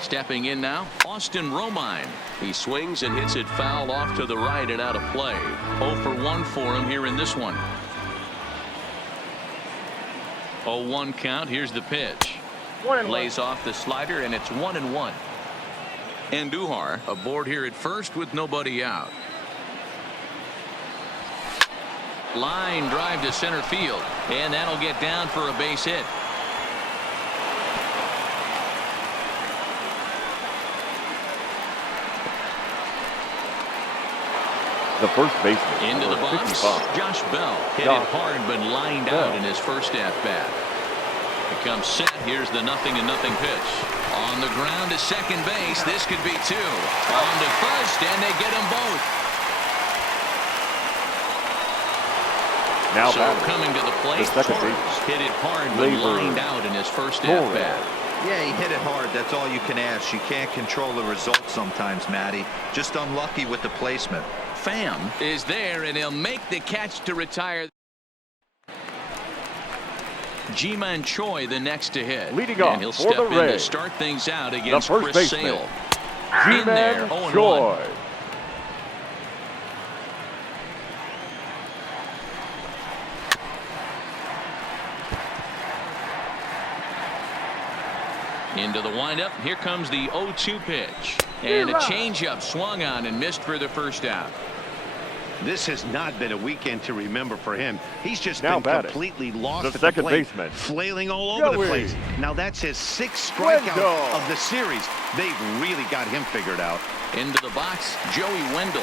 Stepping in now, Austin Romine. He swings and hits it foul off to the right and out of play. 0 for 1 for him here in this one. 0-1 count. Here's the pitch. Lays off the slider, and it's 1-1. Andujar aboard here at first with nobody out. Line drive to center field, and that'll get down for a base hit. The first baseman. Into the box. Josh Bell hit it hard but lined out in his first at bat. It comes set. Here's the 0-0 pitch. On the ground to second base. This could be 2. On to first, and they get them both. Now so coming to the plate, Torres hit it hard but lined out in his first at bat. Yeah, he hit it hard. That's all you can ask. You can't control the result sometimes, Matty. Just unlucky with the placement. Pham is there, and he'll make the catch to retire. Ji-Man Choi the next to hit. Leading off and he'll for step the in Rays, to start things out against the first Chris baseman, Sale. In there, Ji-Man Choi. Into the windup. Here comes the 0-2 pitch. And a changeup swung on and missed for the first out. This has not been a weekend to remember for him. He's just now been completely lost the at second the plate, baseman, flailing all over the place. Now that's his 6th strikeout of the series. They've really got him figured out. Into the box, Joey Wendell.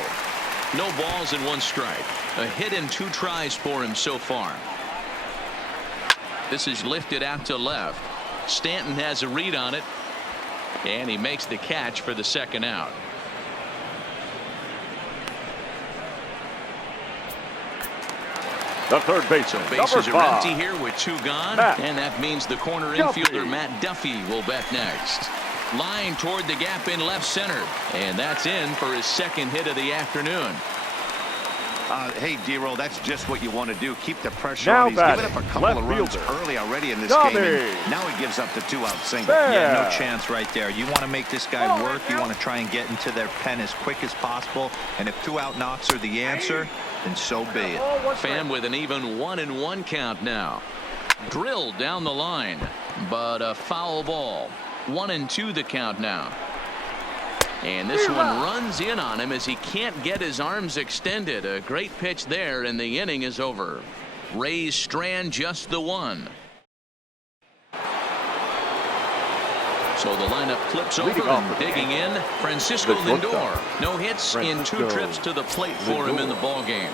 No balls and 1 strike. A hit and 2 tries for him so far. This is lifted out to left. Stanton has a read on it, and he makes the catch for the second out. The third baseman, so bases number 5. are empty here with 2 gone, and that means the corner infielder Matt Duffy will bat next. Line toward the gap in left center, and that's in for his 2nd hit of the afternoon. Hey, D-Roll, that's just what you want to do. Keep the pressure now on. He's given up a couple of runs early already in this game. And now he gives up the 2-out single. Yeah, no chance right there. You want to make this guy work. You want to try and get into their pen as quick as possible. And if 2-out knocks are the answer, then so be it. Pham with an even 1-1 count now. Drilled down the line, but a foul ball. 1-2 the count now. And this one runs in on him as he can't get his arms extended. A great pitch there, and the inning is over. Rays strand just the 1. So the lineup flips over and digging in. Francisco Lindor. No hits in 2 trips to the plate for him in the ballgame.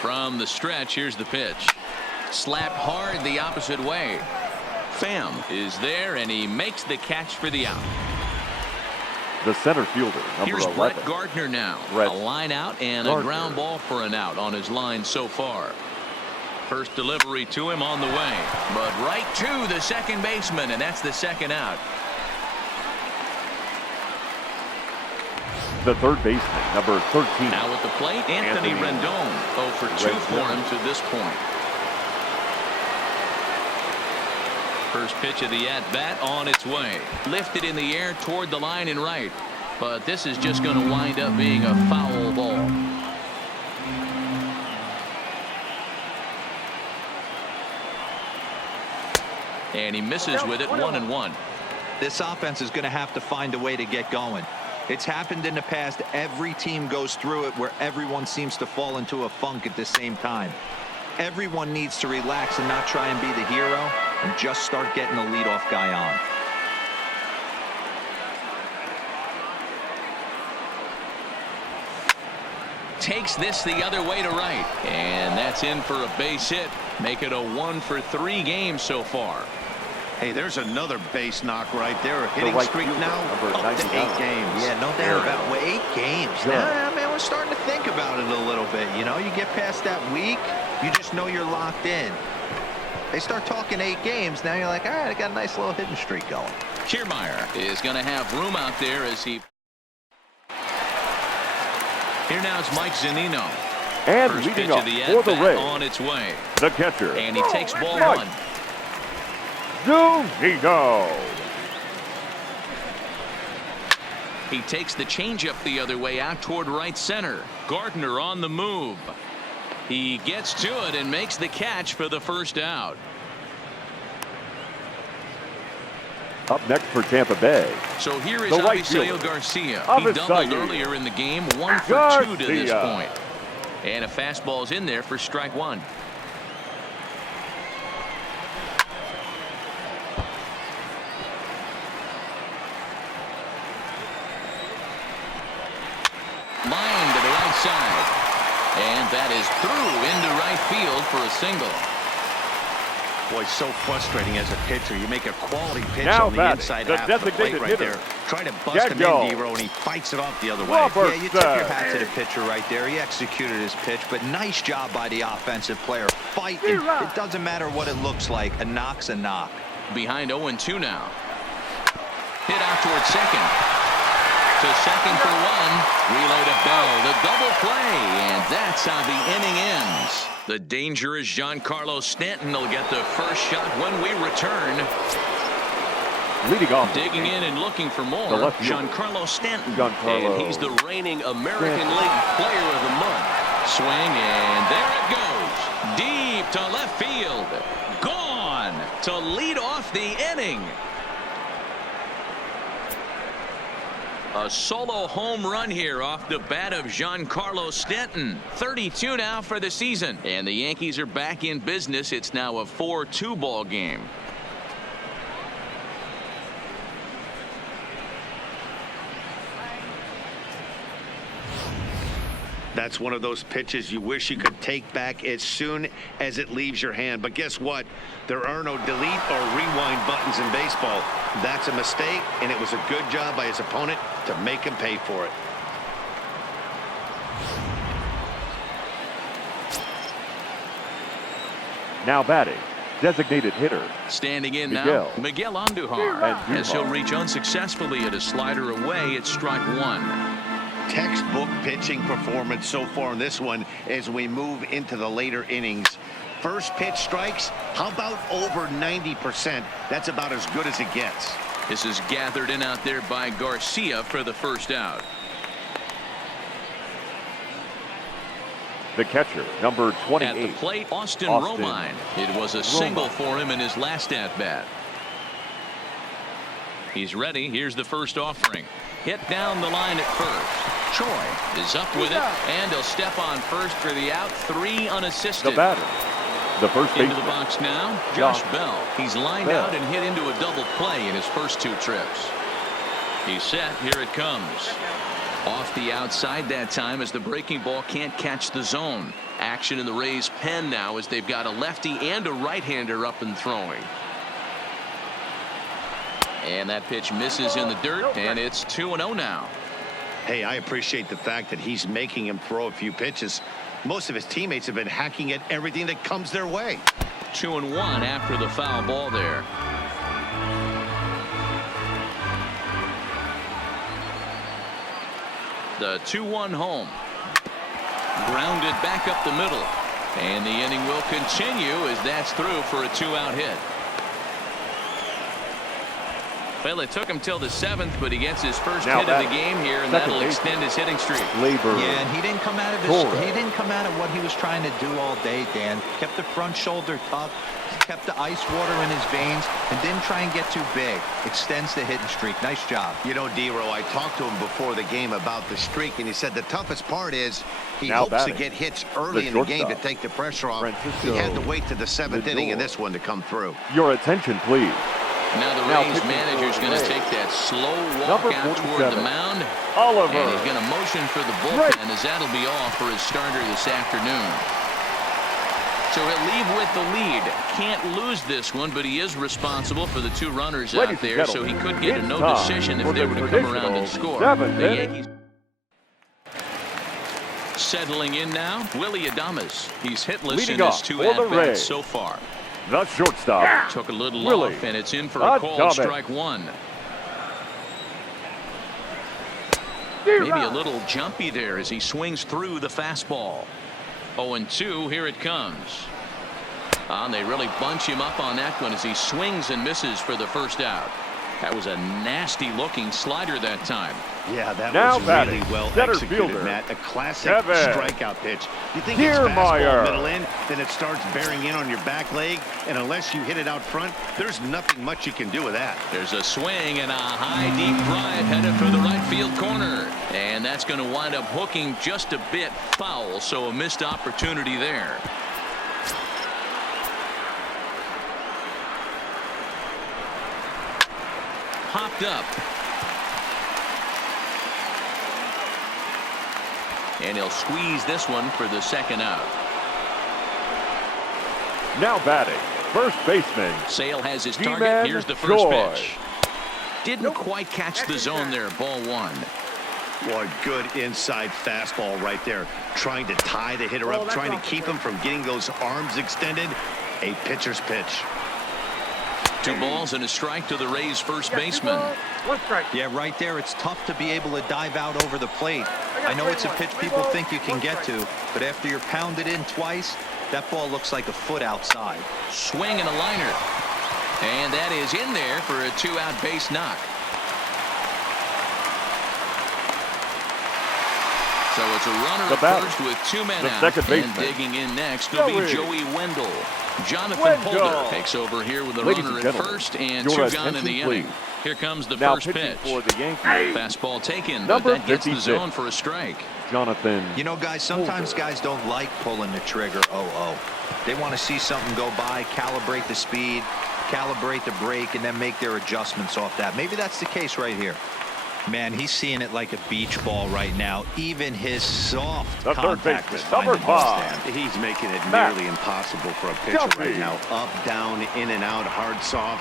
From the stretch, here's the pitch. Slapped hard the opposite way. Pham is there, and he makes the catch for the out. The center fielder, number Here's 11. Brett Gardner now. A line out and a ground ball for an out on his line so far. First delivery to him on the way, but right to the second baseman, and that's the 2nd out. The third baseman, number 13. Now at the plate, Anthony Rendon. 0 for 2 for him to this point. First pitch of the at-bat on its way. Lifted in the air toward the line and right. But this is just going to wind up being a foul ball. And he misses with it, 1-1. This offense is going to have to find a way to get going. It's happened in the past. Every team goes through it where everyone seems to fall into a funk at the same time. Everyone needs to relax and not try and be the hero and just start getting the leadoff guy on. Takes this the other way to right, and that's in for a base hit. Make it a 1 for 3 games so far. Hey, there's another base knock right there. A hitting streak now up to 8 games. Yeah, no doubt about it. 8 games. Now, I mean, we're starting to think about it a little bit. You know, you get past that week, you just know you're locked in. They start talking 8 games, now you're like, all right, I got a nice little hitting streak going. Kiermaier is going to have room out there as he... Here now is Mike Zunino. And first leading pitch up of the for the Rays, on its way. the catcher. And he takes ball 1. Zunino. He takes the changeup the other way out toward right center. Gardner on the move. He gets to it and makes the catch for the first out. Up next for Tampa Bay. So here is the right Avisail fielder, Garcia. He Avisail. doubled earlier in the game, 1 for 2 to this point. And a fastball's in there for strike one. Line to the right side. And that is through into right field for a single. Boy, so frustrating as a pitcher. You make a quality pitch Now on the batting, inside the half of the plate designated right hitter, there. Try to bust him Gaggo. in, D-Row, and he fights it off the other way. Robert Yeah, you tip your hat to the pitcher right there. He executed his pitch, but nice job by the offensive player. Fighting. It doesn't matter what it looks like. A knock's a knock. Behind 0-2 now. Hit out toward second. To second for one. Relay to Bell. The double play. And that's how the inning ends. The dangerous Giancarlo Stanton will get the first shot when we return. Leading off. Digging in and looking for more. The left fielder, Giancarlo Stanton. Giancarlo. And he's the reigning American League Player of the Month. Swing, and there it goes. Deep to left field. Gone to lead off the inning. A solo home run here off the bat of Giancarlo Stanton. 32 now for the season. And the Yankees are back in business. It's now a 4-2 ball game. That's one of those pitches you wish you could take back as soon as it leaves your hand. But guess what? There are no delete or rewind buttons in baseball. That's a mistake, and it was a good job by his opponent to make him pay for it. Now batting, designated hitter. Standing in Miguel. now, Miguel Andujar. As he'll reach unsuccessfully at a slider away at strike one. Textbook pitching performance so far in this one as we move into the later innings. First pitch strikes, how about over 90%? That's about as good as it gets. This is gathered in out there by Garcia for the first out. The catcher, number 28. At the plate, Austin Romine. It was a single for him in his last at-bat. He's ready. Here's the first offering. Hit down the line at first. Choi is up with it, and he'll step on first for the out. 3 unassisted. The batter, the first baseman. Into the box now, Josh Bell. He's lined out and hit into a double play in his first 2 trips. He's set. Here it comes. Off the outside that time as the breaking ball can't catch the zone. Action in the Rays' pen now as they've got a lefty and a right-hander up and throwing. And that pitch misses in the dirt, and it's 2-0 now. Hey, I appreciate the fact that he's making him throw a few pitches. Most of his teammates have been hacking at everything that comes their way. 2-1 after the foul ball there. The 2-1 home. Grounded back up the middle. And the inning will continue as that's through for a 2-out hit. Well, it took him till the 7th, but he gets his first hit of the game here, and that'll extend his hitting streak. Yeah, and he didn't come out of what he was trying to do all day, Dan. Kept the front shoulder tough, kept the ice water in his veins, and didn't try and get too big. Extends the hitting streak. Nice job. You know, D-Row, I talked to him before the game about the streak, and he said the toughest part is he hopes to get hits early in the game to take the pressure off. He had to wait to the 7th inning in this one to come through. Your attention, please. Now the Rays manager's going to take that slow walk out toward the mound. Oliver. And he's going to motion for the bullpen as that'll be all for his starter this afternoon. So he'll leave with the lead. Can't lose this one, but he is responsible for the 2 runners out there, so he could get a no decision if they were to come around and score. The Yankees settling in now, Willie Adames. He's hitless in his 2 at-bats so far. The shortstop. Took a little off, and it's in for a called strike one. Maybe a little jumpy there as he swings through the fastball. 0-2, here it comes. They really bunch him up on that one as he swings and misses for the first out. That was a nasty looking slider that time. Yeah, that Now was batting, really well center executed, fielder, Matt. A classic Kevin strikeout pitch. You think it's fastball Kiermaier. middle in, then it starts bearing in on your back leg, and unless you hit it out front, there's nothing much you can do with that. There's a swing and a high deep drive headed for the right field corner, and that's going to wind up hooking just a bit foul, so a missed opportunity there. Popped up. And he'll squeeze this one for the second out. Now batting, first baseman. Sale has his G-Man target. Here's the first Joy. pitch. Didn't quite catch the zone there. Ball one. Boy, good inside fastball right there. Trying to tie the hitter up, trying to keep him from getting those arms extended. A pitcher's pitch. 2 balls and a strike to the Rays first baseman. Yeah, right there. It's tough to be able to dive out over the plate. I know it's a pitch people think you can get to, but after you're pounded in twice, that ball looks like a foot outside. Swing and a liner. And that is in there for a 2-out base knock. So it's a runner The at batter, first with 2 men the out. second And baseman, digging in next will be Joey Wendell. Jonathan Holder takes over here with a Ladies runner and at gentlemen, first and your 2 gone in the attention, inning. please. Here comes the Now first pitching pitch. for the Yankees, Fastball taken, number but that gets the 56. zone for a strike. Jonathan. You know, guys, sometimes Holder. guys don't like pulling the trigger. They want to see something go by, calibrate the speed, calibrate the brake, and then make their adjustments off that. Maybe that's the case right here. Man, he's seeing it like a beach ball right now. Even his soft The third contact baseman, is number finding his 5. stand. He's making it Matt. nearly impossible for a pitcher Duffy. right now. Up, down, in and out, hard, soft.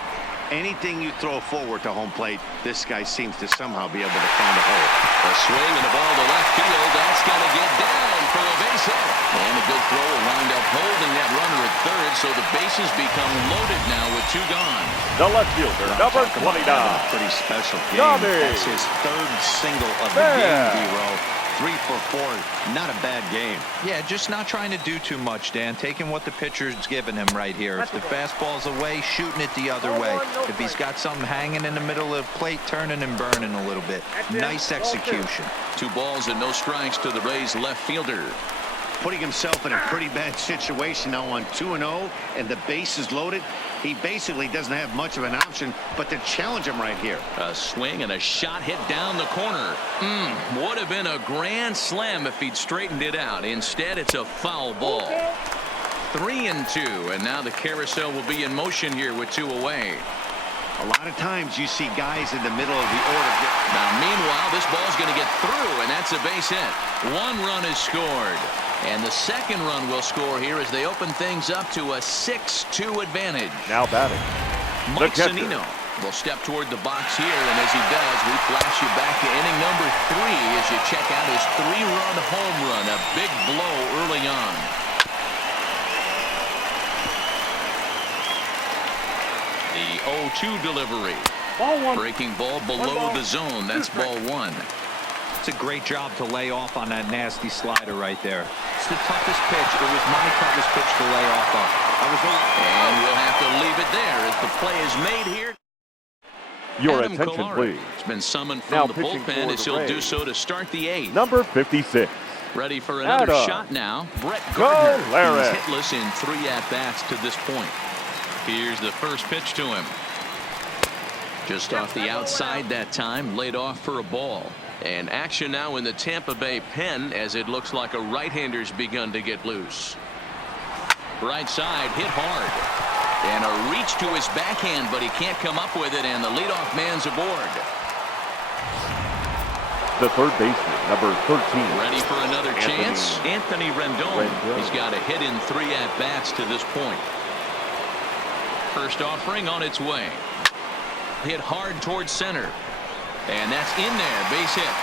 Anything you throw forward to home plate, this guy seems to somehow be able to find a hole. A swing and a ball to left field. That's going to get down for a base hit. And a good throw will wind up holding that runner at third, so the bases become loaded now with 2 gone. The left fielder, number 29. Pretty special game. Yummy. That's his 3rd single of the game, D-Row. 3 for 4. Not a bad game. Yeah, just not trying to do too much, Dan. Taking what the pitcher's giving him right here. If the fastball's away, shooting it the other way. If he's got something hanging in the middle of the plate, turning and burning a little bit. Nice execution. 2 balls and no strikes to the Rays left fielder. Putting himself in a pretty bad situation now on 2-0, and the base is loaded. He basically doesn't have much of an option but to challenge him right here. A swing and a shot hit down the corner. Would have been a grand slam if he'd straightened it out. Instead, it's a foul ball. 3-2, and now the carousel will be in motion here with 2 away. A lot of times you see guys in the middle of the order get... Now, meanwhile, this ball's going to get through, and that's a base hit. 1 run is scored. And the second run will score here as they open things up to a 6-2 advantage. Now batting, Mike catcher. Zunino will step toward the box here, and as he does, we flash you back to inning number 3 as you check out his 3-run home run, a big blow early on. The 0-2 delivery. Ball 1. Breaking ball below the zone. That's ball 1. It's a great job to lay off on that nasty slider right there. It's the toughest pitch. It was my toughest pitch to lay off of. And we'll have to leave it there as the play is made here. Your Adam attention, Kolarek please. has been summoned Now from the pitching bullpen for as the he'll do Rays. so to start the 8th. Number 56. Ready for another Adam shot now. Brett Gardner. Kolarek. He's hitless in 3 at-bats to this point. Here's the first pitch to him. Just off the outside that time, laid off for a ball. And action now in the Tampa Bay pen as it looks like a right-hander's begun to get loose. Right side hit hard. And a reach to his backhand, but he can't come up with it, and the leadoff man's aboard. The third baseman, number 13. Ready for another chance? Anthony Rendon. Rendon. He's got a hit in 3 at-bats to this point. First offering on its way. Hit hard towards center. And that's in there. Base hit.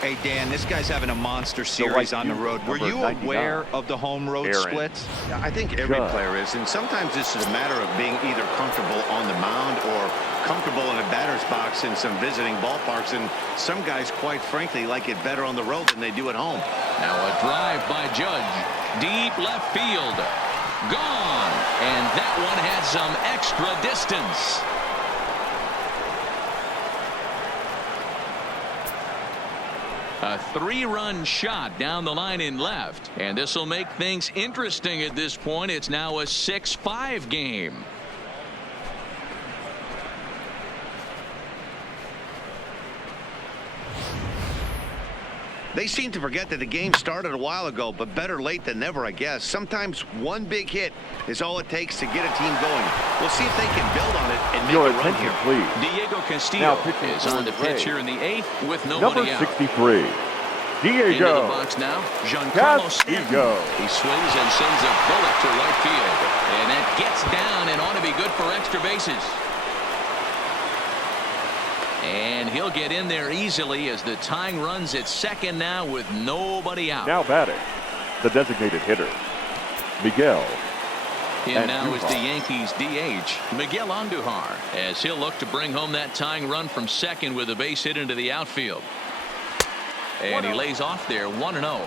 Hey, Dan, this guy's having a monster series on the road. Were you aware of the home road splits? I think every player is, and sometimes this is a matter of being either comfortable on the mound or comfortable in a batter's box in some visiting ballparks, and some guys, quite frankly, like it better on the road than they do at home. Now a drive by Judge. Deep left field. Gone. And that one had some extra distance. A 3-run shot down the line in left. And this will make things interesting at this point. It's now a 6-5 game. They seem to forget that the game started a while ago, but better late than never, I guess. Sometimes one big hit is all it takes to get a team going. We'll see if they can build on it and make a run here. Please. Diego Castillo is on the pitch here in the 8th with nobody Number out. 63. Diego. Into the box now, Giancarlo Stanton. Castillo. He swings and sends a bullet to right field. And that gets down and ought to be good for extra bases. And he'll get in there easily as the tying runs at second now with nobody out. Now batting, the designated hitter, Miguel. And now is the Yankees DH, Miguel Andujar, as he'll look to bring home that tying run from second with a base hit into the outfield. And he lays off there 1-0.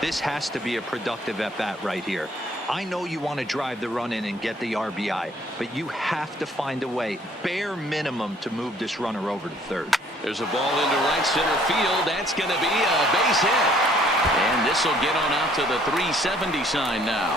This has to be a productive at-bat right here. I know you want to drive the run in and get the RBI, but you have to find a way, bare minimum, to move this runner over to third. There's a ball into right center field. That's going to be a base hit. And this will get on out to the 370 sign now.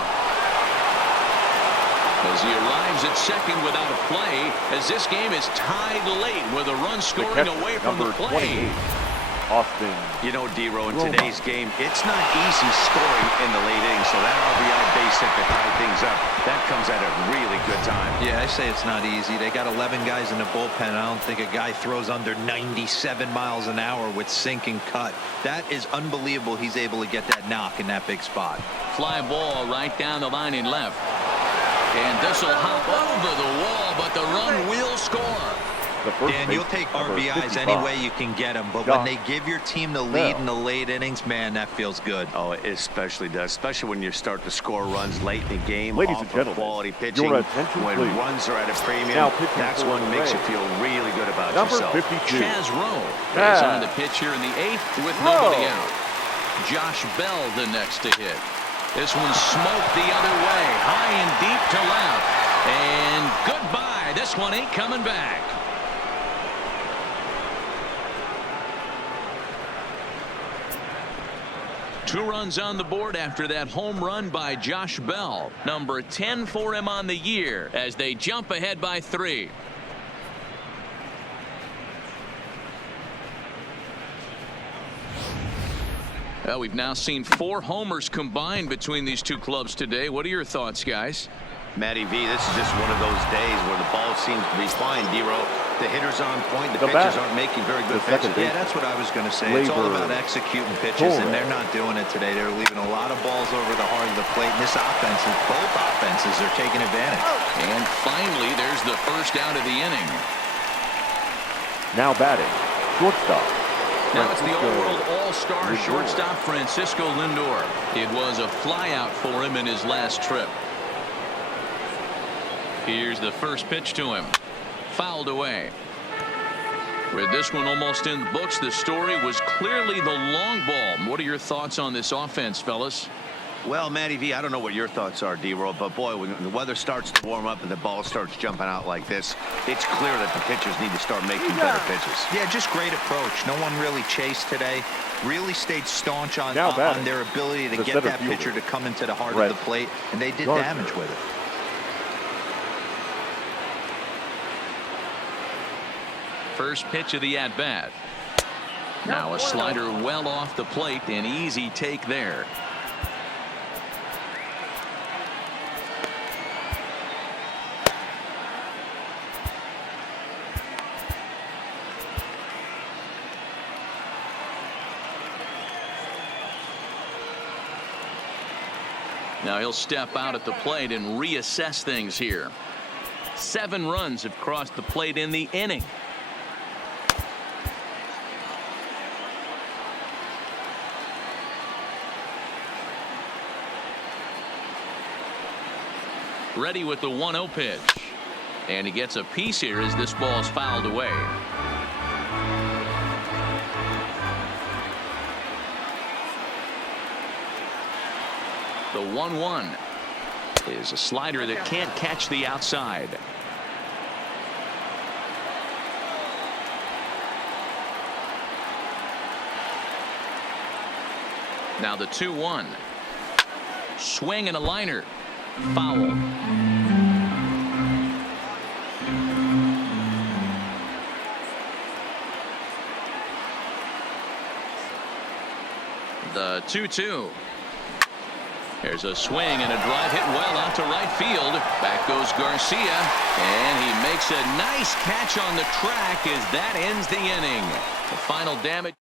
As he arrives at second without a play, as this game is tied late with a run scoring away from the play. 28. Austin. You know, D-Row, in today's game, it's not easy scoring in the late innings, so that RBI base hit to tie things up, that comes at a really good time. Yeah, I say it's not easy. They got 11 guys in the bullpen. I don't think a guy throws under 97 miles an hour with sink and cut. That is unbelievable. He's able to get that knock in that big spot. Fly ball right down the line in left. And this will hop over the wall, but the run will score. Dan, you'll take RBIs any way you can get them, but when they give your team the lead in the late innings, man, that feels good. Oh, it especially does, especially when you start to score runs late in the game. Ladies and gentlemen, quality pitching, your attention, when please. runs are at a premium, that's what makes you feel really good about yourself. Number 52. Chaz Rowe is on the pitch here in the 8th with nobody out. Josh Bell the next to hit. This one smoked the other way, high and deep to left. And goodbye. This one ain't coming back. Two runs on the board after that home run by Josh Bell. Number 10 for him on the year as they jump ahead by 3. Well, we've now seen 4 homers combined between these two clubs today. What are your thoughts, guys? Matty V, this is just one of those days where the ball seems to be flying, D-Row. The hitters are on point. The pitchers aren't making very good pitches. Yeah, that's what I was going to say. It's all about executing pitches, and they're not doing it today. They're leaving a lot of balls over the heart of the plate. And this offense, both offenses are taking advantage. And finally, there's the first out of the inning. Now batting, shortstop. Now it's the all-world all-star shortstop Francisco Lindor. It was a flyout for him in his last trip. Here's the first pitch to him. Fouled away. With this one almost in the books, the story was clearly the long ball. What are your thoughts on this offense, fellas? Well, Matty V, I don't know what your thoughts are, D-Roll, but boy, when the weather starts to warm up and the ball starts jumping out like this, it's clear that the pitchers need to start making better pitches. Yeah, just great approach. No one really chased today. Really stayed staunch on their ability to get that pitcher to come into the heart of the plate, and they did damage with it. First pitch of the at-bat. Now a slider well off the plate, an easy take there. Now he'll step out at the plate and reassess things here. 7 runs have crossed the plate in the inning. Ready with the 1-0 pitch. And he gets a piece here as this ball is fouled away. The 1-1 is a slider that can't catch the outside. Now the 2-1. Swing and a liner. Foul. The 2-2. There's a swing and a drive hit well out to right field. Back goes Garcia, and he makes a nice catch on the track as that ends the inning. The final damage.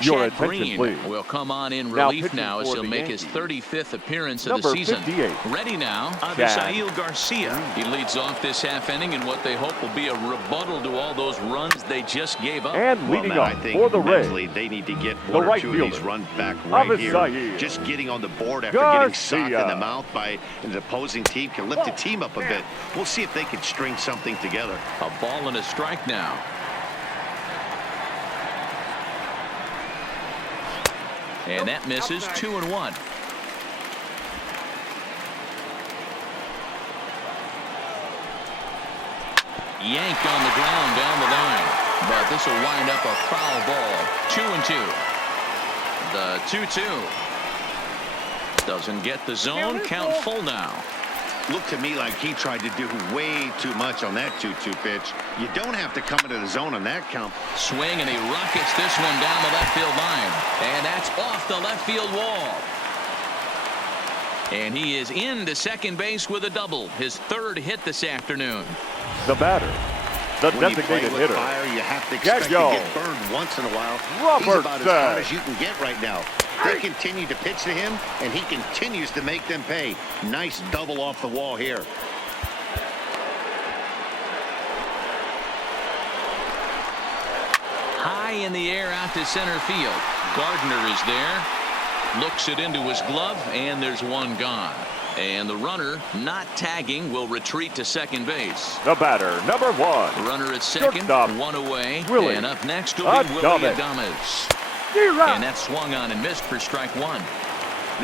Your Chad attention, Green please. will come on in Now relief pitching now as for he'll the make his Yankees. 35th appearance of Number the season. 58. Ready now, Chad Abisail Garcia. He leads off this half inning in what they hope will be a rebuttal to all those runs they just gave up. And leading Matt, I off think for the mentally Rays, they need to get the one or right two of these fielder, runs back right here. Abisail Just getting on the board after getting socked in the Garcia. mouth by an opposing team can lift the team up a bit. We'll see if they can string something together. A ball and a strike now. And that misses. 2-1. Yanked on the ground down the line, but this will wind up a foul ball. 2-2. The 2-2 doesn't get the zone. Count full now. Looked to me like he tried to do way too much on that 2-2 pitch. You don't have to come into the zone on that count. Swing, and he rockets this one down the left field line, and that's off the left field wall. And he is into second base with a double, his third hit this afternoon. the batter, the When you play designated with hitter, fire, you have to expect to get burned once in a while. He's about as hot as you can get right now. They continue to pitch to him, and he continues to make them pay. Nice double off the wall here. High in the air out to center field. Gardner is there. Looks it into his glove, and there's one gone. And the runner, not tagging, will retreat to second base. the batter, number 1. Runner at second, Shortstop, one away. Willie And up next will be Willie Adames. Adames. And that swung on and missed for strike one.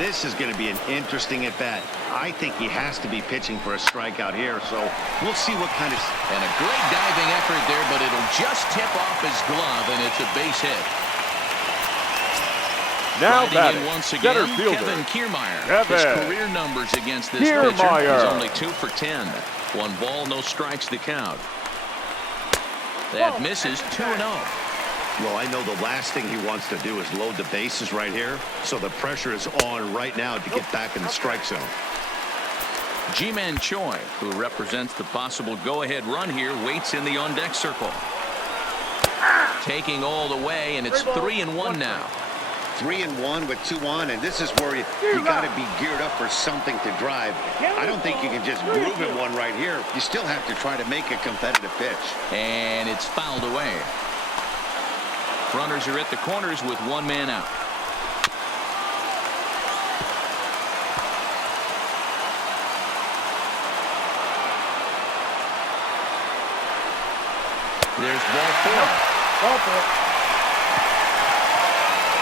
This is going to be an interesting at-bat. I think he has to be pitching for a strikeout here, so we'll see what kind of... And a great diving effort there, but it'll just tip off his glove, and it's a base hit. Now Riding batting, in once center again, fielder, Kevin Kiermaier. Kevin His career numbers against this pitcher Kiermaier. is only 2 for 10. 1 ball, no strikes to count. That misses. 2-0. Well, I know the last thing he wants to do is load the bases right here, so the pressure is on right now to get back in the strike zone. Ji-Man Choi, who represents the possible go-ahead run here, waits in the on-deck circle. Taking all the way, and it's 3-1 now. 3-1 with 2 on, and this is where you got to be geared up for something to drive. I don't think you can just groove in one right here. You still have to try to make a competitive pitch. And it's fouled away. Runners are at the corners with 1 man out. There's ball 4.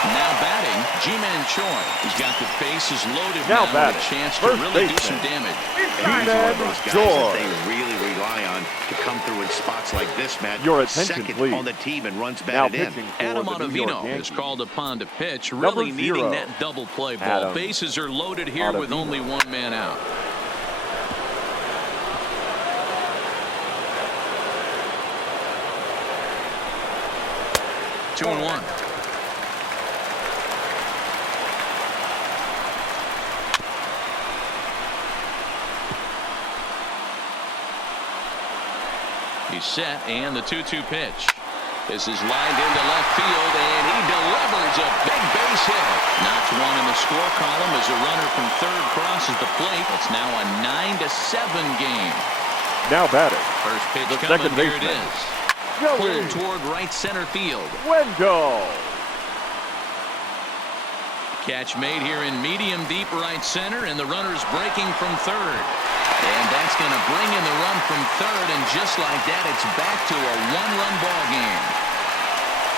Now batting, Ji-Man Choi. He's got the bases loaded now with batting, a chance to first really do baseman. some damage. He's one of those guys that they really rely on to come through in spots like this, Matt. Your attention, Second please. on the team and runs Now batted in. pitching for Adam the New York Ottavino Yankees, is called upon to pitch, Number really needing 0. that double play ball. Adam Bases are loaded here with Ottavino. only 1 man out. Two and 1. He's set, and the 2-2 pitch. This is lined into left field, and he delivers a big base hit. Knocks one in the score column as a runner from third crosses the plate. It's now a 9-7 game. Now batting, First pitch the coming, second here it baseman, is. Joey Pulled toward right center field. Wendell. Catch made here in medium deep right center, and the runner's breaking from third. And that's going to bring in the run from third, and just like that, it's back to a one-run ball game.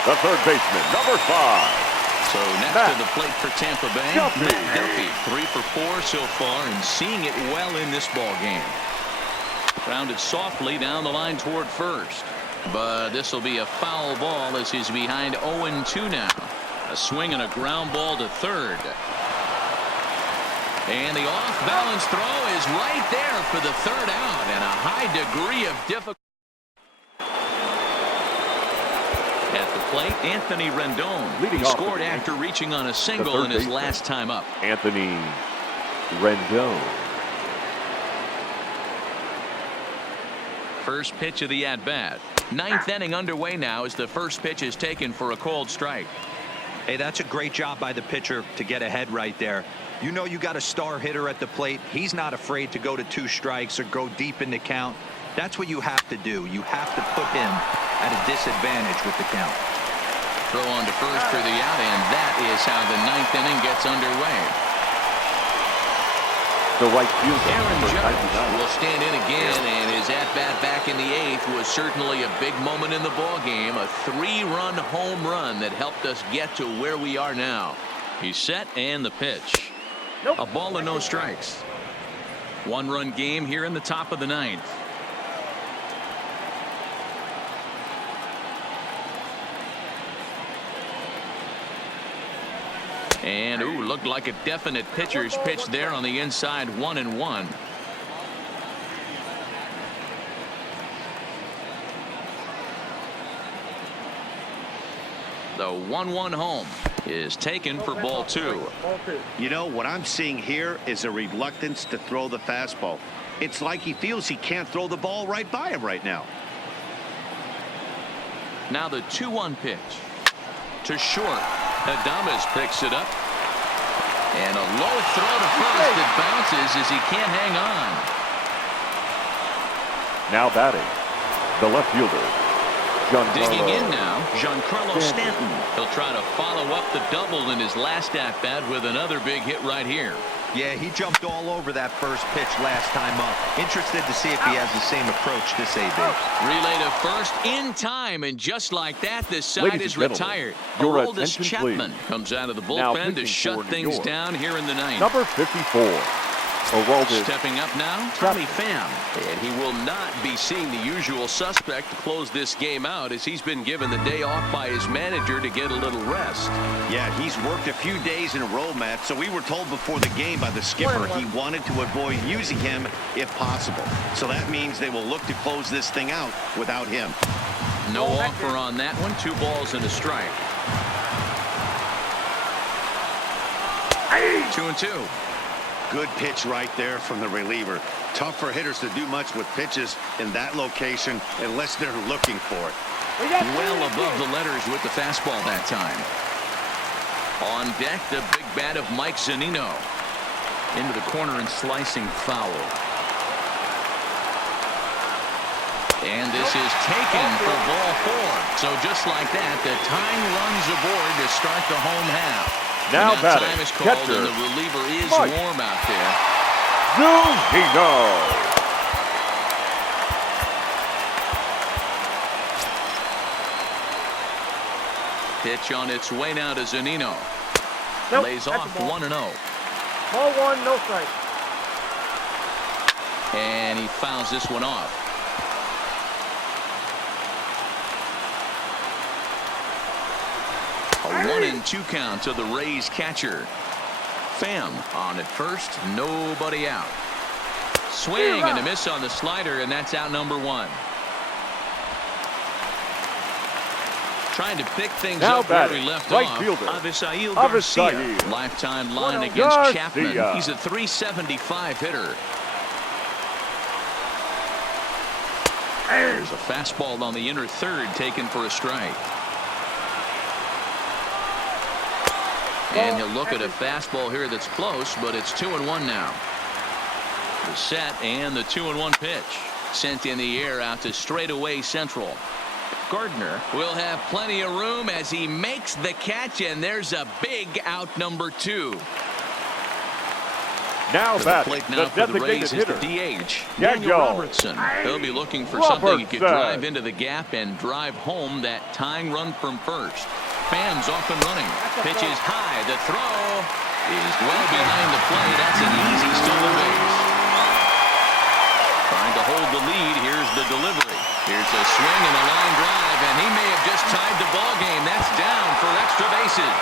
The third baseman, number 5. So next Matt to the plate for Tampa Bay, Duffy. Matt Duffy, 3 for 4 so far, and seeing it well in this ball game. Grounded softly down the line toward first, but this will be a foul ball as he's behind 0-2 now. A swing and a ground ball to third. And the off-balance throw is right there for the third out, and a high degree of difficulty. At the plate, Anthony Rendon. Leading He off scored the after reaching on a single in his baseman, last time up. Anthony Rendon. First pitch of the at-bat. Ninth inning underway now as the first pitch is taken for a called strike. Hey, that's a great job by the pitcher to get ahead right there. You know you got a star hitter at the plate. He's not afraid to go to 2 strikes or go deep in the count. That's what you have to do. You have to put him at a disadvantage with the count. Throw on to first for the out, and that is how the 9th inning gets underway. The right fielder, Aaron number Judge 99. will stand in again, and his at-bat back in the 8th was certainly a big moment in the ballgame. A 3-run home run that helped us get to where we are now. He's set, and the pitch. A ball and no strikes. 1-run game here in the top of the 9th. And ooh, looked like a definite pitcher's pitch there on the inside. 1-1. The 1-1 home is taken for ball 2. You know, what I'm seeing here is a reluctance to throw the fastball. It's like he feels he can't throw the ball right by him right now. Now the 2-1 pitch to short. Adames picks it up, and a low throw to first that bounces as he can't hang on. Now batting, the left fielder, Digging in now, Giancarlo Stanton. He'll try to follow up the double in his last at-bat with another big hit right here. Yeah, he jumped all over that first pitch last time up. Interested to see if he has the same approach this AB. Relay to first in time, and just like that, this side Ladies is and gentlemen, retired. your Aroldis attention, Chapman please. comes out of the Now bullpen to pitching shut for New things York, down here in the 9th. number 54, Aroldis. Stepping up now, Tommy Pham, and he will not be seeing the usual suspect to close this game out, as he's been given the day off by his manager to get a little rest. Yeah, he's worked a few days in a row, Matt, so we were told before the game by the skipper he wanted to avoid using him if possible. So that means they will look to close this thing out without him. No offer on that one. 2 balls and a strike. 2-2. Good pitch right there from the reliever. Tough for hitters to do much with pitches in that location unless they're looking for it. Well above the letters with the fastball that time. On deck, the big bat of Mike Zunino. Into the corner and slicing foul. And this is taken for ball 4. So just like that, the tying runs aboard to start the home half. Now batting, time is called, catcher, and the reliever is Mike warm out there. Zunino. Pitch on its way now to Zunino. Lays off 1-0. Ball 1, no strike. And he fouls this one off. A 1-2 count to the Rays catcher. Pham on at first, nobody out. Swing and a miss on the slider, and that's out number 1. Trying to pick things Now up where batting, he left right off. fielder, Avisail Garcia. Avisail. Lifetime line against Garcia. Chapman. He's a .375 hitter. There's a fastball on the inner third taken for a strike. And he'll look at a fastball here that's close, but it's 2-1 now. The set and the 2-1 pitch. Sent in the air out to straightaway central. Gardner will have plenty of room as he makes the catch, and there's a big out number 2. Now batting, Now the for the Rays designated is the hitter. DH, Gagnon. Daniel Robertson. He'll be looking for something he could drive into the gap and drive home that tying run from first. Fans off and running. Pitch is high. The throw is well behind the plate. That's an easy stolen base. Trying to hold the lead. Here's the delivery. Here's a swing and a line drive, and he may have just tied the ball game. That's down for extra bases.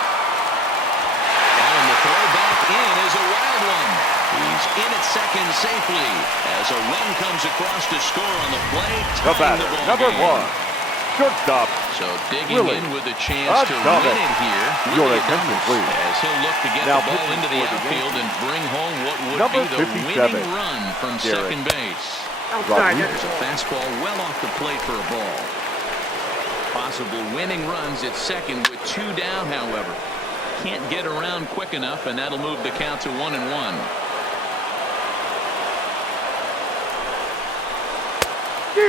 And the throw back in is a wild one. He's in at second safely as a run comes across to score on the plate. The batter, number 1, shortstop. So digging Willie in with a chance to win it here. Your Willie attention, Adames, please. as he'll look to get Now the ball pitching into the for the outfield game. and bring home what would Number be the 57, winning run from Derek. second base. Outside. Rodriguez. There's a fastball well off the plate for a ball. Possible winning runs at second with 2 down, however. Can't get around quick enough, and that'll move the count to 1-1.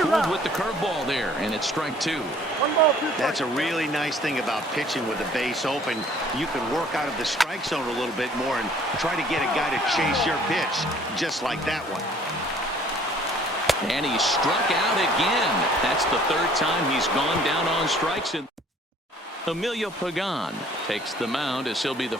Pulled with the curveball there, and it's strike 2. 1 ball, 2 strikes. That's a really nice thing about pitching with the base open. You can work out of the strike zone a little bit more and try to get a guy to chase your pitch, just like that one. And he struck out again. That's the 3rd time he's gone down on strikes. And Emilio Pagan takes the mound as he'll be the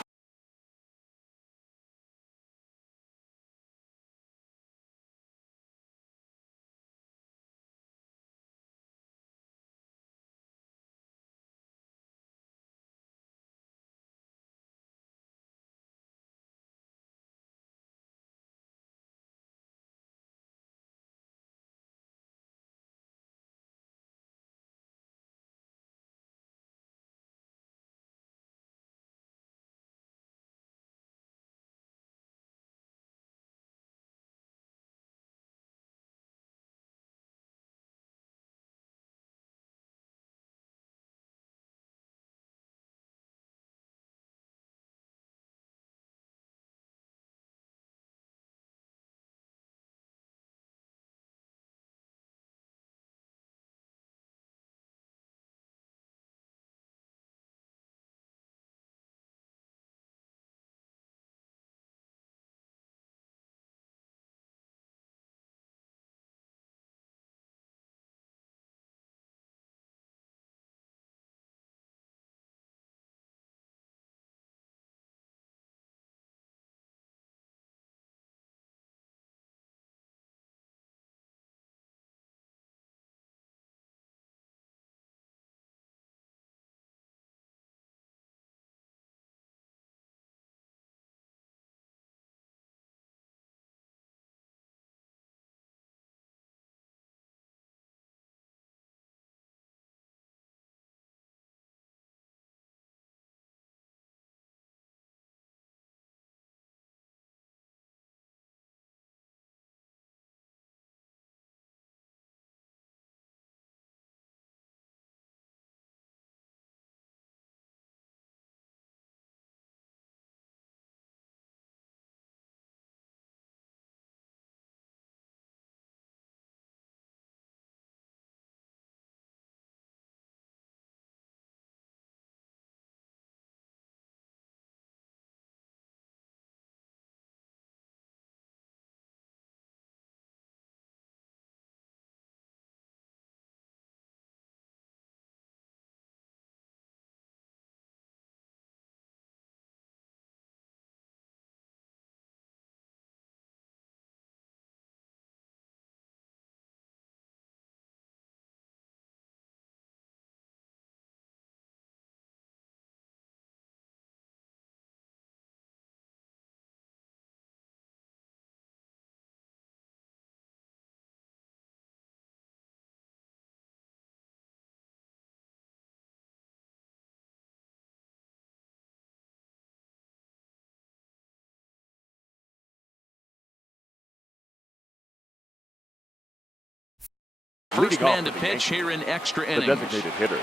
first man to pitch here in extra The innings. designated hitter,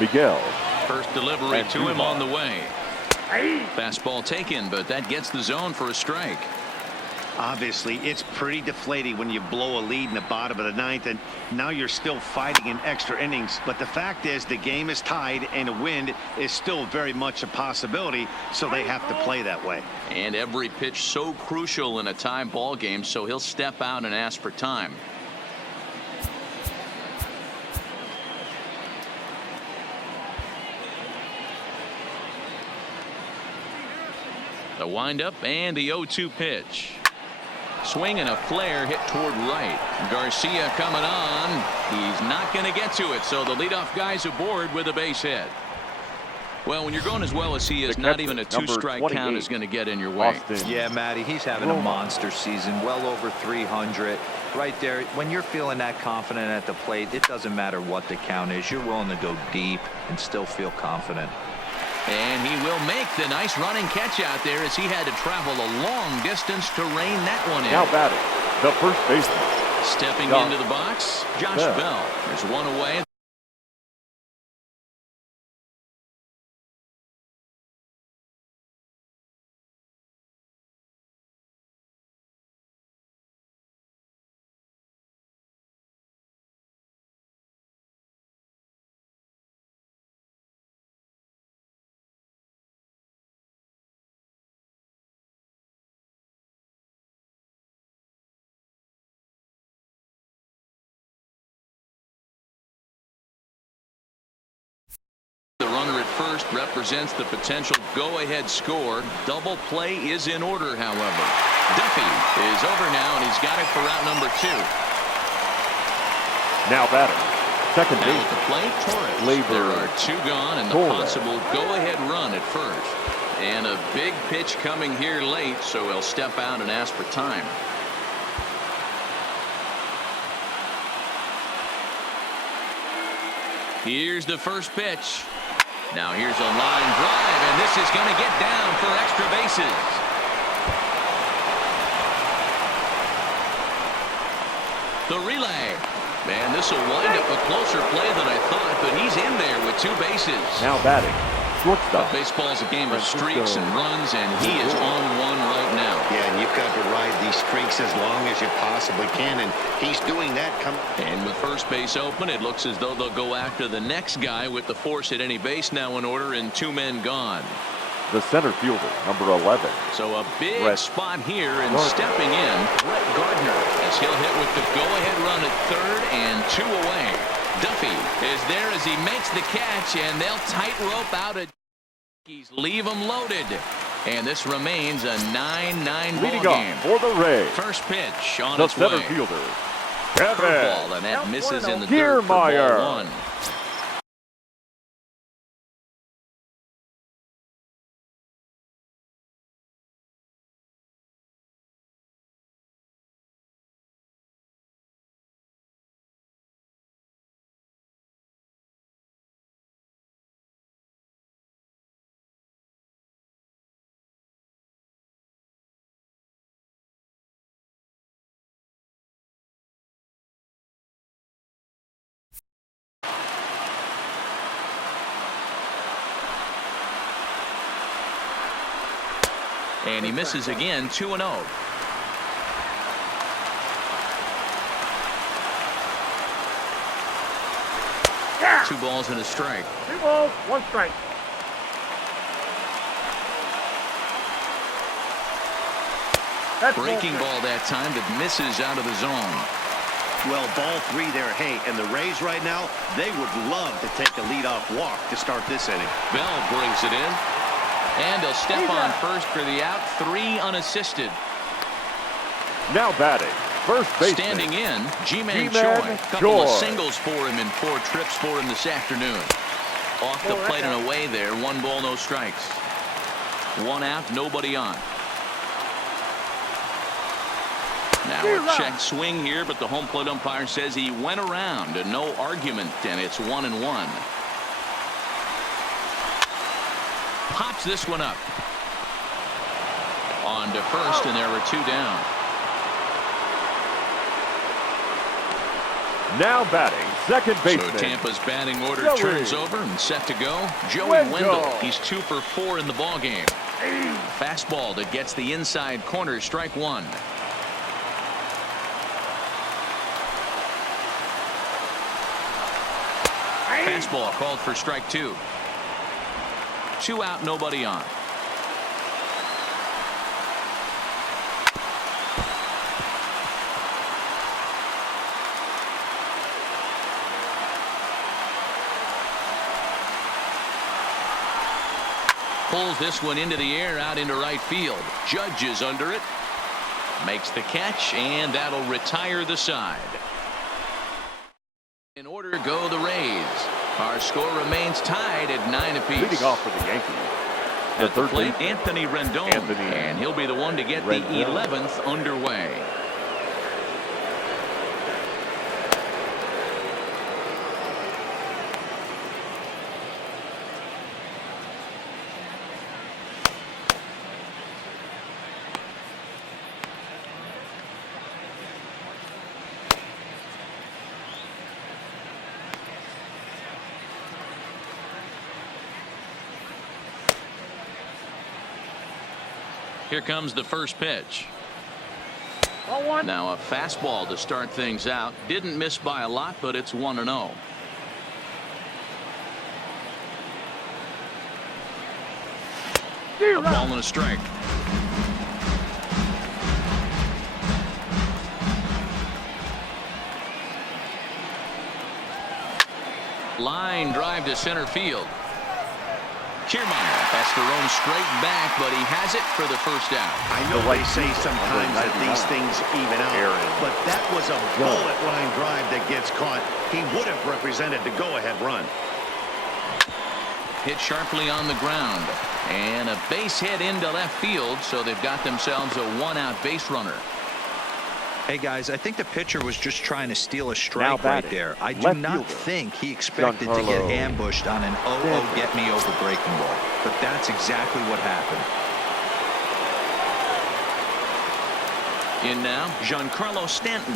Miguel. First delivery And to two him balls. on the way. Fastball taken, but that gets the zone for a strike. Obviously, it's pretty deflating when you blow a lead in the bottom of the ninth, and now you're still fighting in extra innings. But the fact is, the game is tied, and a win is still very much a possibility, so they have to play that way. And every pitch so crucial in a tie ball game, so he'll step out and ask for time. The windup and the 0-2 pitch. Swing and a flare hit toward right. Garcia coming on. He's not going to get to it, so the leadoff guy's aboard with a base hit. Well, when you're going as well as he is, not even a two-strike count is going to get in your way. Yeah, Matty, he's having a monster season, well over 300. Right there, when you're feeling that confident at the plate, it doesn't matter what the count is. You're willing to go deep and still feel confident. And he will make the nice running catch out there as he had to travel a long distance to rein that one in. Now batting, the first baseman. Stepping into the box, Josh Bell. There's one away. The runner at first represents the potential go-ahead score. Double play is in order, however. Duffy is over now, and he's got it for out number 2. Now batting, second Now at base. the plate, Torres. There are 2 gone, and the possible go-ahead run at first. And a big pitch coming here late, so he'll step out and ask for time. Here's the first pitch. Now here's a line drive, and this is going to get down for extra bases. The relay. Man, this will wind up a closer play than I thought, but he's in there with 2 bases. Now batting, shortstop. Baseball's a game of streaks and runs, and he is on one right now. Yeah, and you've got to ride these streaks as long as you possibly can, and he's doing that. And with first base open, it looks as though they'll go after the next guy with the force at any base now in order and 2 men gone. The center fielder, number 11. So a big spot here, and stepping in, Brett Gardner, as he'll hit with the go-ahead run at third and 2 away. Duffy is there as he makes the catch, and they'll tightrope out a leave him loaded. And this remains a 9-9 ball game. For the Rays. First pitch on The its way. center fielder, Curveball, and that misses in the dirt for ball 1. And he misses again, 2-0. Yeah. 2 balls and a strike. 2 balls, 1 strike. That's Breaking ball that time that misses out of the zone. Well, ball 3 there. Hey, and the Rays right now, they would love to take a leadoff walk to start this inning. Bell brings it in. And he'll step on first for the out, 3 unassisted. now batting, first baseman. Standing in, G-Man G-Man Choi. Couple of Choi. singles for him in 4 trips for him this afternoon. Off the plate and away there, 1 ball, no strikes. 1 out, nobody on. Now a check swing here, but the home plate umpire says he went around and no argument, and it's 1-1. Pops this one up. On to first, and there were 2 down. Now batting, second baseman. So Tampa's batting order Joey. turns over and set to go. Joey Wendell. He's 2 for 4 in the ball game. Fastball that gets the inside corner, strike 1. Fastball called for strike 2. 2 out, nobody on. Pulls this one into the air out into right field. Judge is under it. Makes the catch, and that'll retire the side. In order go the Rays. Our score remains tied at 9 apiece. Leading off for the Yankees. At the plate, Anthony Rendon. And he'll be the one to get the 11th underway. Here comes the first pitch. Now a fastball to start things out. Didn't miss by a lot, but it's 1-0. A ball and a strike. Line drive to center field. Kiermaier has to roam straight back, but he has it for the first out. I know they say sometimes that these things even out, but that was a bullet line drive that gets caught. He would have represented the go-ahead run. Hit sharply on the ground, and a base hit into left field, so they've got themselves a 1-out base runner. Hey guys, I think the pitcher was just trying to steal a strike right there. I do not think he expected to get ambushed on an 0-0 get me over breaking ball, but that's exactly what happened. In now, Giancarlo Stanton,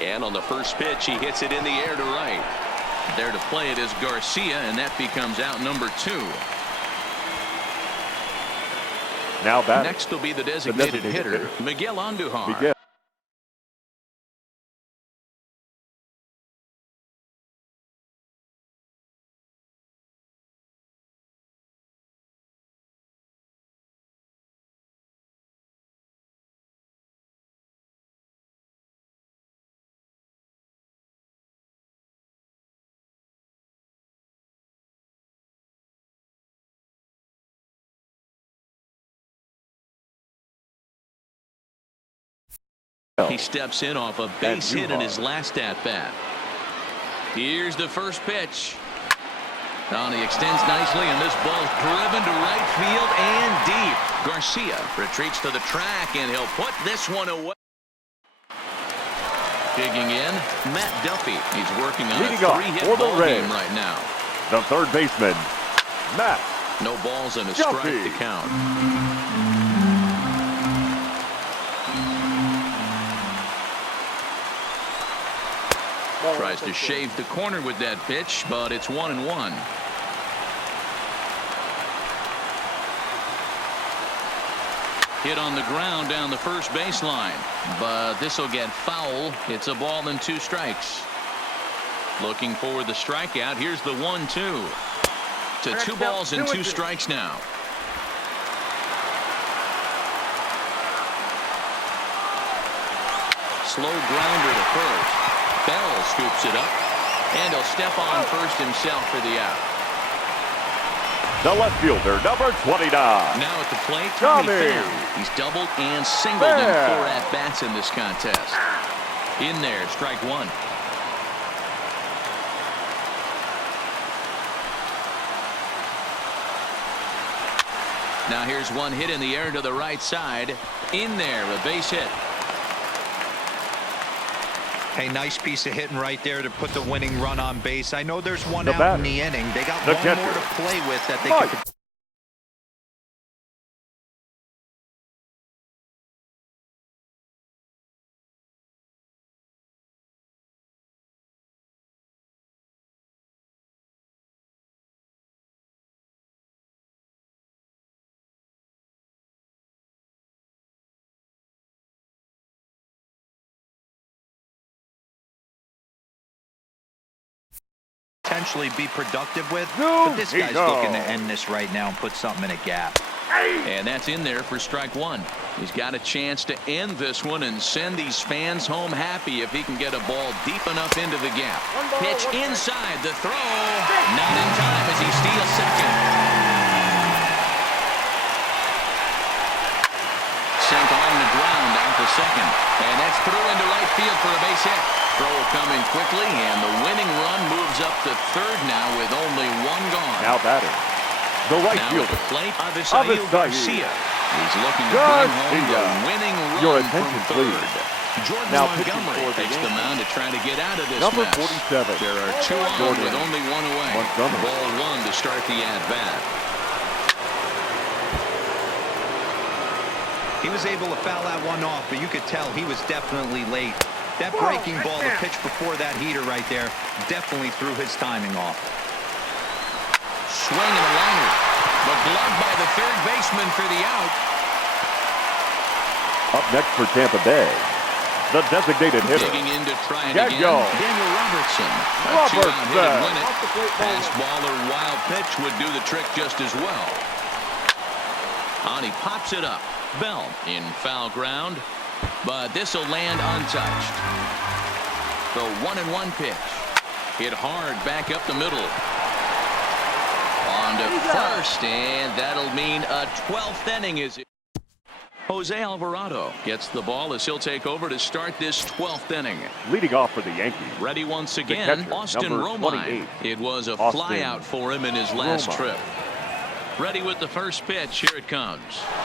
and on the first pitch he hits it in the air to right. There to play it is Garcia, and that becomes out number 2. Now next will be the designated hitter, Miguel Andujar. He steps in off a base hit in his last at-bat. Here's the first pitch. Now he extends nicely, and this ball's driven to right field and deep. Garcia retreats to the track, and he'll put this one away. Digging in, Matt Duffy. He's working on a 3-hit ball game right now. The third baseman, Matt. No balls and a strike to count. Tries to shave the corner with that pitch, but it's 1-1. Hit on the ground down the first baseline, but this will get foul. It's a ball and 2 strikes. Looking for the strikeout. Here's the 1-2. To 2 balls and 2 strikes now. Slow grounder to first. Bell scoops it up, and he'll step on first himself for the out. The left fielder, number 29. Now at the plate, Tommy Pham. He's doubled and singled in 4 at-bats in this contest. In there, strike 1. Now here's one hit in the air to the right side. In there, a base hit. Hey, nice piece of hitting right there to put the winning run on base. I know there's one out in the inning. They got one more to play with that they could. eventually be productive with. Zoom. But this Here guy's you go. looking to end this right now and put something in a gap. And that's in there for strike one. He's got a chance to end this one and send these fans home happy if he can get a ball deep enough into the gap. Pitch inside, the throw. Not in time as he steals second. Sent along the ground out to second. And that's through into right field for a base hit. Throw coming quickly, and the winning run moves up to third now with only one gone. Now batting. The right Now fielder. at the plate, Avisail Garcia. He's looking to bring home the winning Your run from attention, third. please. Jordan Now pitching Montgomery for the takes the Yankees. mound to try to get out of this Number mess. 47. There are two on Jordan with only one away. Montgomery. Ball one to start the at-bat. He was able to foul that one off, but you could tell he was definitely late. That breaking ball, the pitch before that heater right there, definitely threw his timing off. Swing and a liner. But gloved by the third baseman for the out. Up next for Tampa Bay, the designated hitter. Digging in to try it Get again. go. Daniel Robertson. A Robertson. two-out hit and win it. Fastball or wild pitch would do the trick just as well. And he pops it up. Bell in foul ground, but this will land untouched. The 1-1 pitch. Hit hard back up the middle. On to first, and that'll mean a 12th inning. Jose Alvarado gets the ball as he'll take over to start this 12th inning. Leading off for the Yankees. Ready once The again, catcher, Austin number Romine. 28. It was a Austin flyout for him in his last Romine. trip. Ready with the first pitch. Here it comes.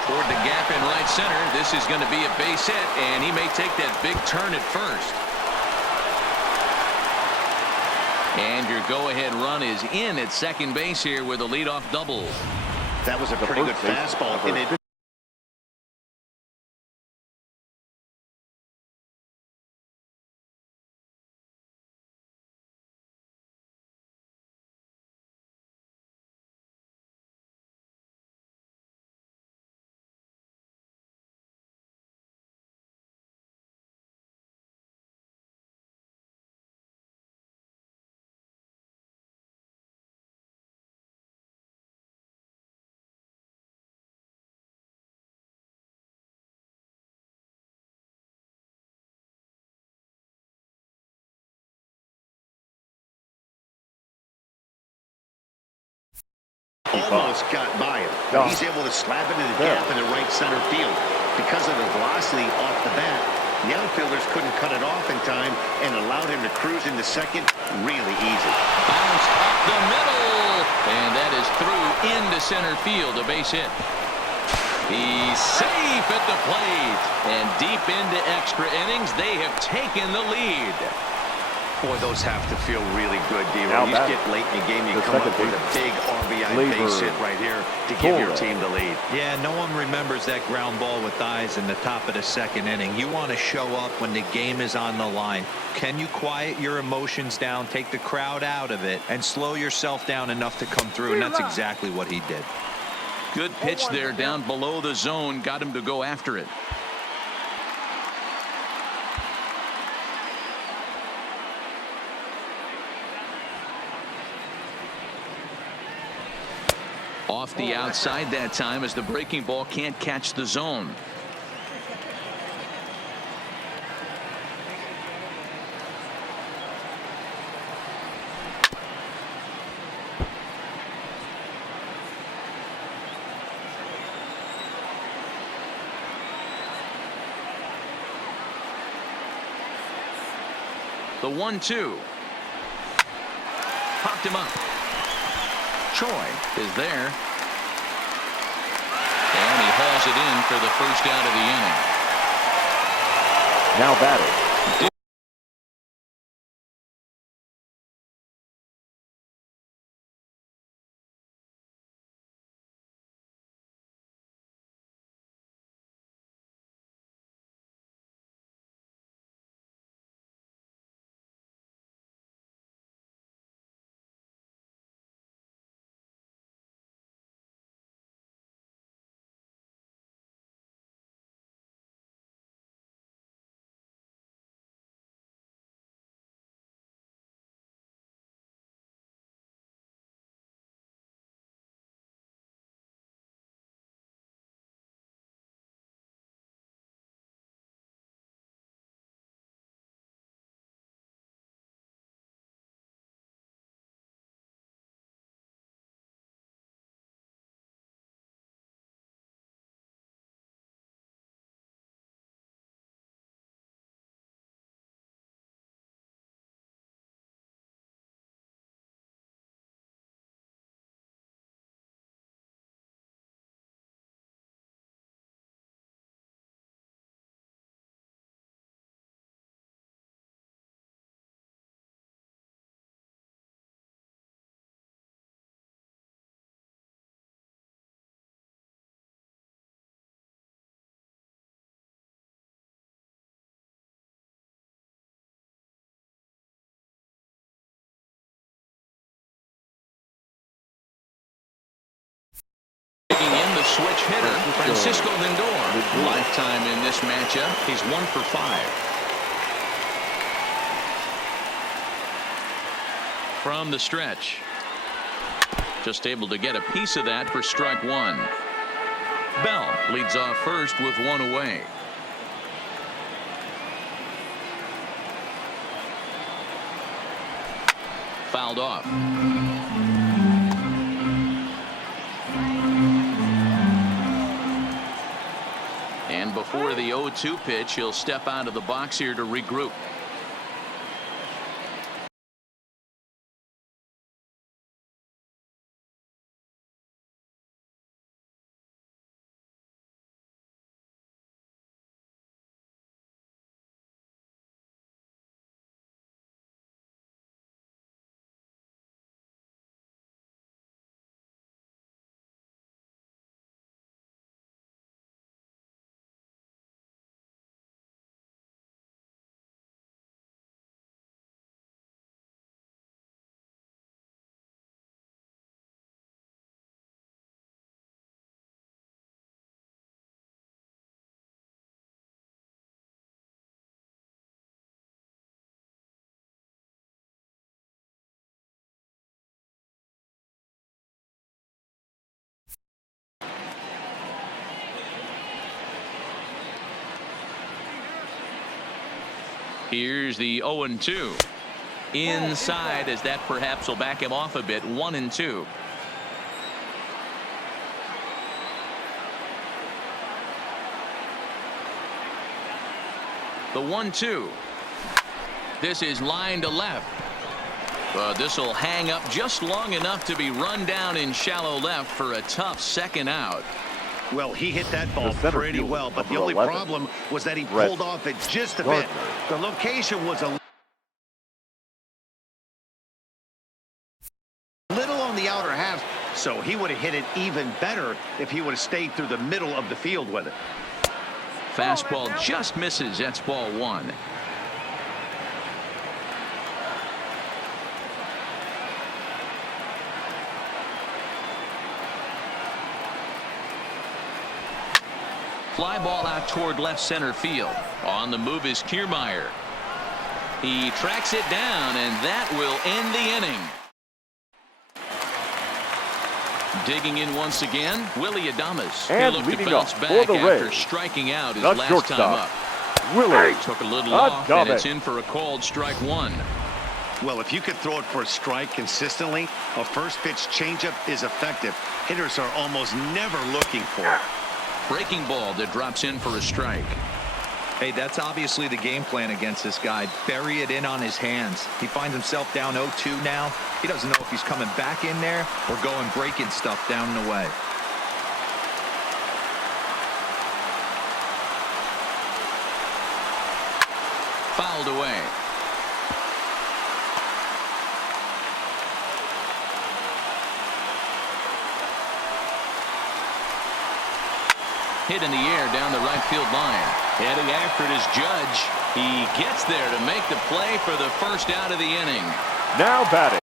Toward the gap in right center. This is going to be a base hit, and he may take that big turn at first. And your go-ahead run is in at second base here with a leadoff double. That was a pretty good fastball. And it almost got by him. Yeah. He's able to slap it in the gap in the right center field. Because of the velocity off the bat, the outfielders couldn't cut it off in time and allowed him to cruise into second really easy. Bounced up the middle, and that is through into center field, a base hit. He's safe at the plate, and deep into extra innings, they have taken the lead. Boy, those have to feel really good, D. Now You back. get late in the game, you The come up second with a big RBI Labor. base hit right here to give your team the lead. Yeah, no one remembers that ground ball with eyes in the top of the second inning. You want to show up when the game is on the line. Can you quiet your emotions down, take the crowd out of it, and slow yourself down enough to come through? And that's exactly what he did. Good pitch there down below the zone, got him to go after it. Off the outside that time as the breaking ball can't catch the zone. The 1-2. Popped him up. Choi is there. And he hauls it in for the first out of the inning. Now batting. switch hitter, Francisco Lindor. Lifetime in this matchup. He's 1 for 5. From the stretch. Just able to get a piece of that for strike 1. Bell leads off first with 1 away. Fouled off. And before the 0-2 pitch, he'll step out of the box here to regroup. Here's the 0-2. Inside, as that perhaps will back him off a bit. 1-2. The 1-2. This is line to left. But this will hang up just long enough to be run down in shallow left for a tough second out. Well, he hit that ball pretty well, but the only problem was that he pulled off it just a bit. The location was a little on the outer half, so he would have hit it even better if he would have stayed through the middle of the field with it. Fastball just misses. That's ball 1. Fly ball out toward left center field. On the move is Kiermaier. He tracks it down, and that will end the inning. Digging in once again, Willie Adames. And He'll look to leading bounce off back for the after Rays, striking out his the last shortstop, time up. Willie Took a little off, and it's Adames. in for a called strike 1. Well, if you could throw it for a strike consistently, a first pitch changeup is effective. Hitters are almost never looking for it. Breaking ball that drops in for a strike. Hey, that's obviously the game plan against this guy. Bury it in on his hands. He finds himself down 0-2 now. He doesn't know if he's coming back in there or going breaking stuff down and away. Fouled away. Hit in the air down the right field line. Heading after it is Judge. He gets there to make the play for the first out of the inning. Now batting.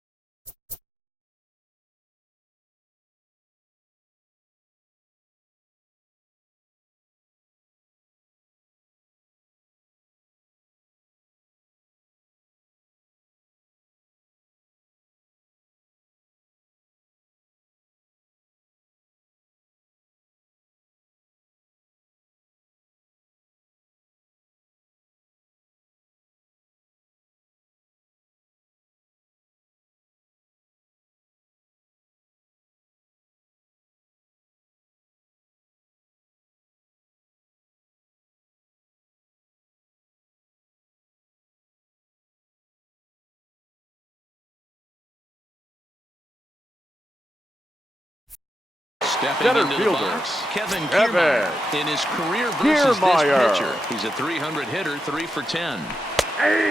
Stepping Center into the fielder, box, Kevin Kiermaier. In his career versus this pitcher, he's a 300 hitter, 3 for 10.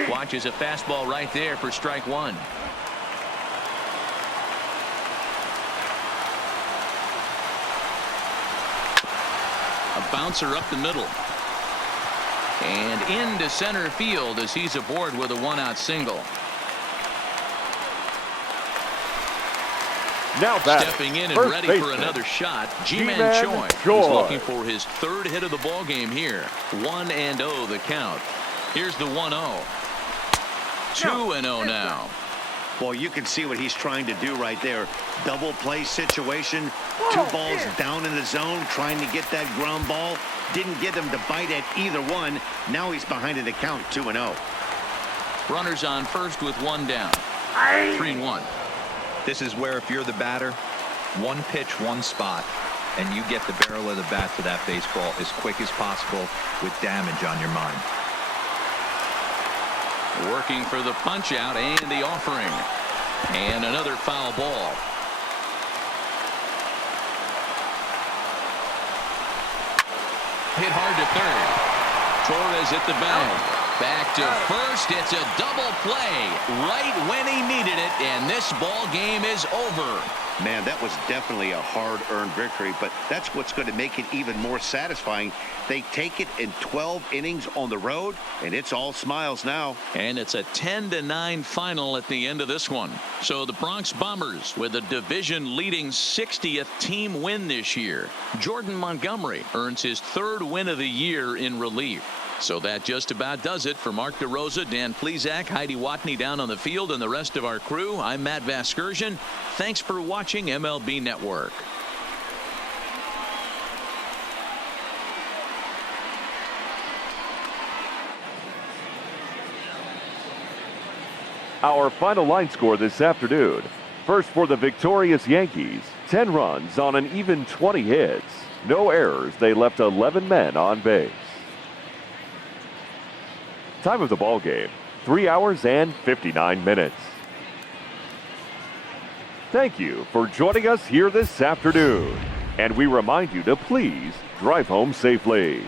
Watches a fastball right there for strike 1. A bouncer up the middle. And into center field as he's aboard with a 1-out single. Now that stepping in and first ready baseman, for another shot, G-Man G-Man Choi. Choi. He's looking for his 3rd hit of the ball game here. 1-0 the count. Here's the 1-0. 2-0 now. Well, you can see what he's trying to do right there. Double play situation. 2 balls down in the zone, trying to get that ground ball. Didn't get him to bite at either one. Now he's behind in the count, 2-0. Runners on first with 1 down. 3-1. This is where if you're the batter, 1 pitch, 1 spot, and you get the barrel of the bat to that baseball as quick as possible with damage on your mind. Working for the punch out and the offering. And another foul ball. Hit hard to third. Torres hit the bag. Back to first. It's a double play right when he needed it, and this ball game is over. Man, that was definitely a hard-earned victory, but that's what's going to make it even more satisfying. They take it in 12 innings on the road, and it's all smiles now. And it's a 10-9 final at the end of this one. So the Bronx Bombers with a division-leading 60th team win this year. Jordan Montgomery earns his 3rd win of the year in relief. So that just about does it for Mark DeRosa, Dan Plesac, Heidi Watney down on the field, and the rest of our crew. I'm Matt Vasgersian. Thanks for watching MLB Network. Our final line score this afternoon. First for the victorious Yankees, 10 runs on an even 20 hits. No errors. They left 11 men on base. Time of the ball game, 3 hours and 59 minutes. Thank you for joining us here this afternoon. And we remind you to please drive home safely.